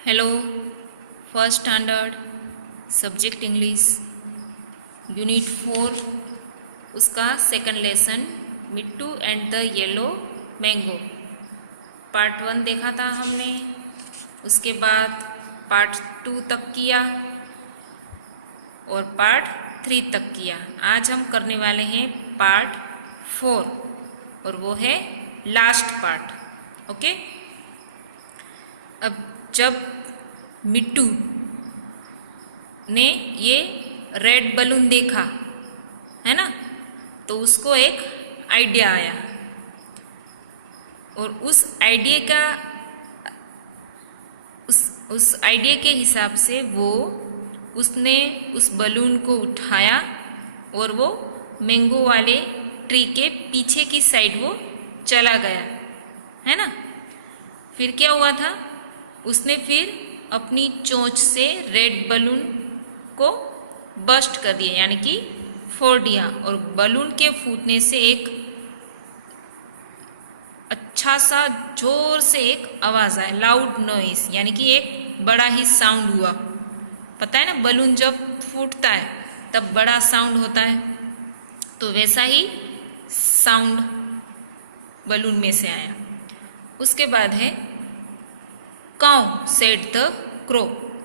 Hello, first standard subject English unit 4 उसका second lesson Mittu and the yellow mango part 1 देखा था हमने। उसके बाद पार्ट 2 तक किया और पार्ट 3 तक किया। आज हम करने वाले हैं पार्ट 4 और वो है लास्ट पार्ट। ओके, अब जब मिट्टू ने ये रेड बलून देखा है ना, तो उसको एक आइडिया आया और उस आइडिया के हिसाब से उसने उस बलून को उठाया और वो मैंगो वाले ट्री के पीछे की साइड वो चला गया, है ना। फिर क्या हुआ था, उसने फिर अपनी चोंच से रेड बलून को बस्ट कर दिया, यानी कि फोड़ दिया, और बलून के फूटने से एक अच्छा सा जोर से एक आवाज आया, लाउड नॉइस, यानी कि एक बड़ा ही साउंड हुआ। पता है ना, बलून जब फूटता है तब बड़ा साउंड होता है, तो वैसा ही साउंड बलून में से आया। उसके बाद है काऊ सेड द क्रो।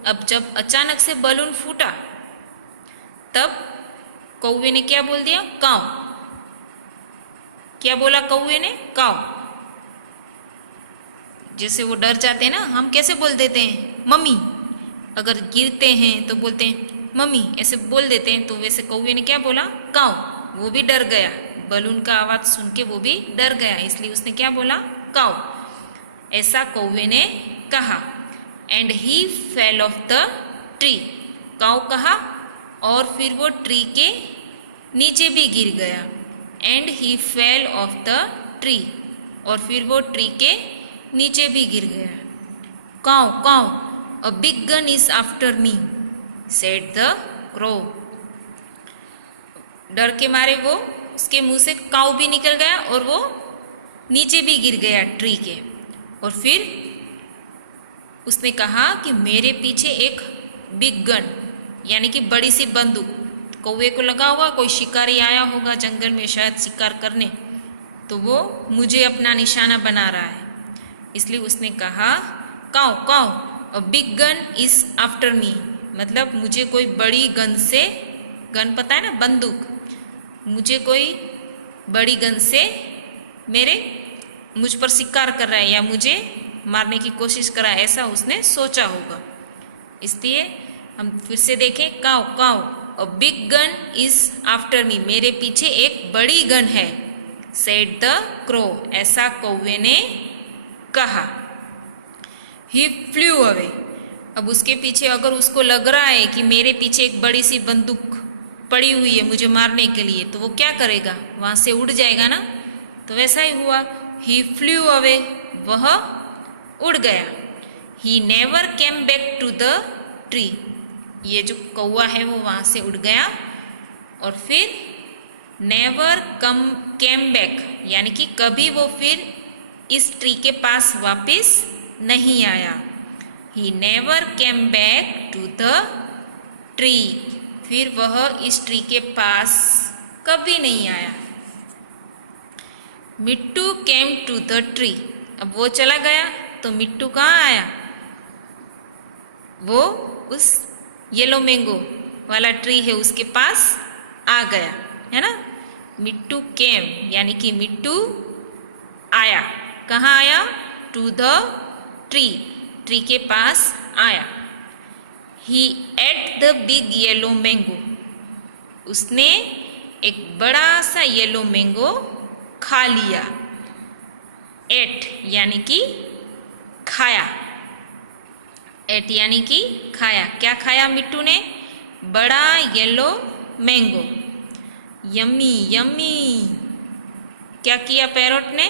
अब जब अचानक से बलून फूटा तब कौवे ने क्या बोल दिया, काऊ। क्या बोला कौवे ने, काऊ। जैसे वो डर जाते हैं ना, हम कैसे बोल देते हैं, मम्मी। अगर गिरते हैं तो बोलते हैं मम्मी, ऐसे बोल देते हैं। तो वैसे कौवे ने क्या बोला, काऊ। वो भी डर गया, बलून का आवाज सुन के वो भी डर गया, इसलिए उसने क्या बोला, काऊ। ऐसा कौवे ने कहा। And he fell off the tree. Caw कहा और फिर वो ट्री के नीचे भी गिर गया। And he fell off the tree, और फिर वो ट्री के नीचे भी गिर गया। Caw caw, a big gun is after me, said the crow. डर के मारे वो उसके मुंह से काऊ भी निकल गया और वो नीचे भी गिर गया ट्री के। और फिर उसने कहा कि मेरे पीछे एक बिग गन, यानी कि बड़ी सी बंदूक। कौवे को लगा होगा कोई शिकारी आया होगा जंगल में शायद शिकार करने, तो वो मुझे अपना निशाना बना रहा है, इसलिए उसने कहा caw caw, a big gun is after me. मतलब मुझे कोई बड़ी गन से, गन पता है ना, बंदूक, मुझे कोई बड़ी गन से मुझ पर शिकार कर रहा है या मुझे मारने की कोशिश कर रहा है, ऐसा उसने सोचा होगा। इसलिए हम फिर से देखें, caw caw, a big gun is after me, मेरे पीछे एक बड़ी गन है, सेड द क्रो, ऐसा कौवे ने कहा। ही फ्लू अवे। अब उसके पीछे अगर उसको लग रहा है कि मेरे पीछे एक बड़ी सी बंदूक पड़ी हुई है मुझे मारने के लिए, तो वो क्या करेगा, वहां से उड़ जाएगा ना। तो वैसा ही हुआ, ही फ्लू अवे, वह उड़ गया। He never came back to the tree, ये जो कौवा है वो वहां से उड़ गया और फिर नेवर केम बैक, यानी कि कभी वो फिर इस ट्री के पास वापस नहीं आया। He never came back to the tree, फिर वह इस ट्री के पास कभी नहीं आया। Mittu came to the tree. अब वो चला गया तो मिट्टू कहाँ आया, वो उस येलो मैंगो वाला ट्री है उसके पास आ गया, है ना। मिट्टू केम, यानी कि मिट्टू आया। कहाँ आया, टू द ट्री, ट्री के पास आया। He ate the big yellow mango, उसने एक बड़ा सा येलो मैंगो खा लिया। एट यानी कि खाया, एट यानी कि खाया। क्या खाया मिट्टू ने, बड़ा येलो मैंगो। यम्मी यम्मी, क्या किया पैरोट ने,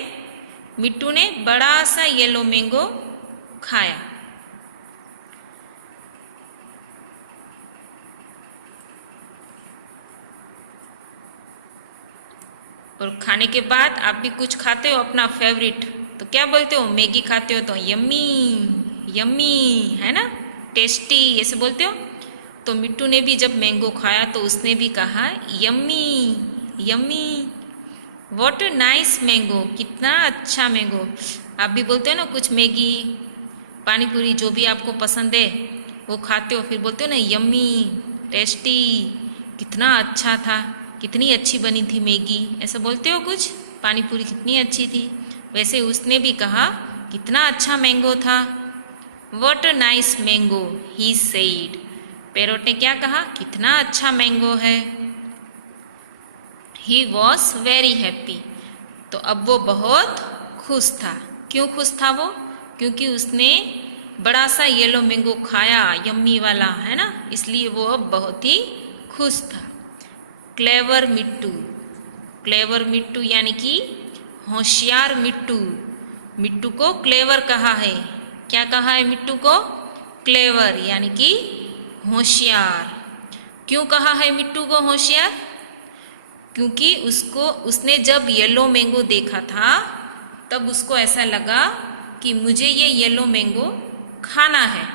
मिट्टू ने बड़ा सा येलो मैंगो खाया। और खाने के बाद आप भी कुछ खाते हो अपना फेवरेट, तो क्या बोलते हो, मैगी खाते हो तो यम्मी, यम्मी, है ना, टेस्टी ऐसे बोलते हो। तो मिट्टू ने भी जब मैंगो खाया तो उसने भी कहा yummy yummy, what a nice mango, कितना अच्छा मैंगो। आप भी बोलते हो ना कुछ मैगी पानी पूरी जो भी आपको पसंद है वो खाते हो, फिर बोलते हो ना यम्मी, टेस्टी, कितना अच्छा था, कितनी अच्छी बनी थी मैगी, ऐसा बोलते हो कुछ, पानी पूरी कितनी अच्छी थी। वैसे उसने भी कहा कितना अच्छा मैंगो था। What a nice mango he said, parrot ने क्या कहा, कितना अच्छा मैंगो है। ही वॉज वेरी हैप्पी, तो अब वो बहुत खुश था। क्यों खुश था वो, क्योंकि उसने बड़ा सा येलो मैंगो खाया, यम्मी वाला, है ना, इसलिए वो अब बहुत ही खुश था। क्लेवर मिट्टू, क्लेवर मिट्टू यानी कि होशियार मिट्टू, मिट्टू को क्लेवर कहा है। क्या कहा है मिट्टू को, क्लेवर यानी कि होशियार। क्यों कहा है मिट्टू को होशियार, क्योंकि उसने जब येलो मैंगो देखा था तब उसको ऐसा लगा कि मुझे ये येलो मैंगो खाना है,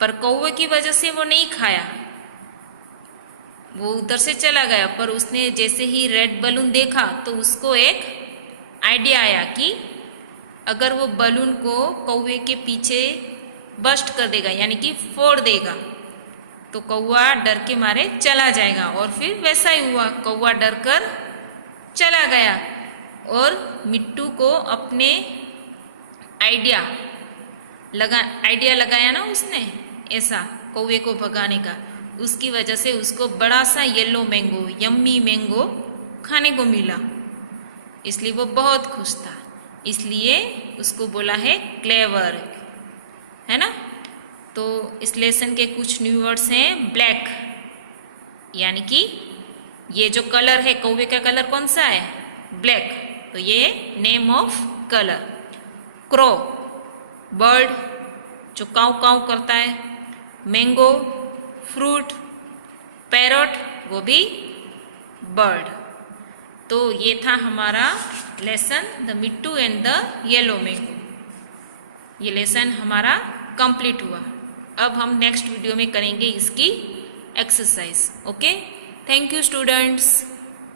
पर कौवे की वजह से वो नहीं खाया, वो उधर से चला गया। पर उसने जैसे ही रेड बलून देखा तो उसको एक आइडिया आया कि अगर वो बलून को कौवे के पीछे बस्ट कर देगा यानी कि फोड़ देगा तो कौवा डर के मारे चला जाएगा। और फिर वैसा ही हुआ, कौवा डर कर चला गया और मिट्टू को अपने आइडिया लगाया ना उसने ऐसा कौवे को भगाने का, उसकी वजह से उसको बड़ा सा येलो मैंगो, यम्मी मैंगो खाने को मिला, इसलिए वो बहुत खुश था। इसलिए उसको बोला है क्लेवर, है ना। तो इस लेसन के कुछ न्यू वर्ड्स हैं। ब्लैक यानी कि ये जो कलर है, कौवे का कलर कौन सा है, ब्लैक, तो ये name of colour. Crow bird जो काऊ काऊ करता है, मैंगो फ्रूट, पैरट वो भी बर्ड। तो ये था हमारा lesson the Mittu and the yellow mango. ये लेसन हमारा कंप्लीट हुआ। अब हम नेक्स्ट वीडियो में करेंगे इसकी exercise. Okay, thank you students.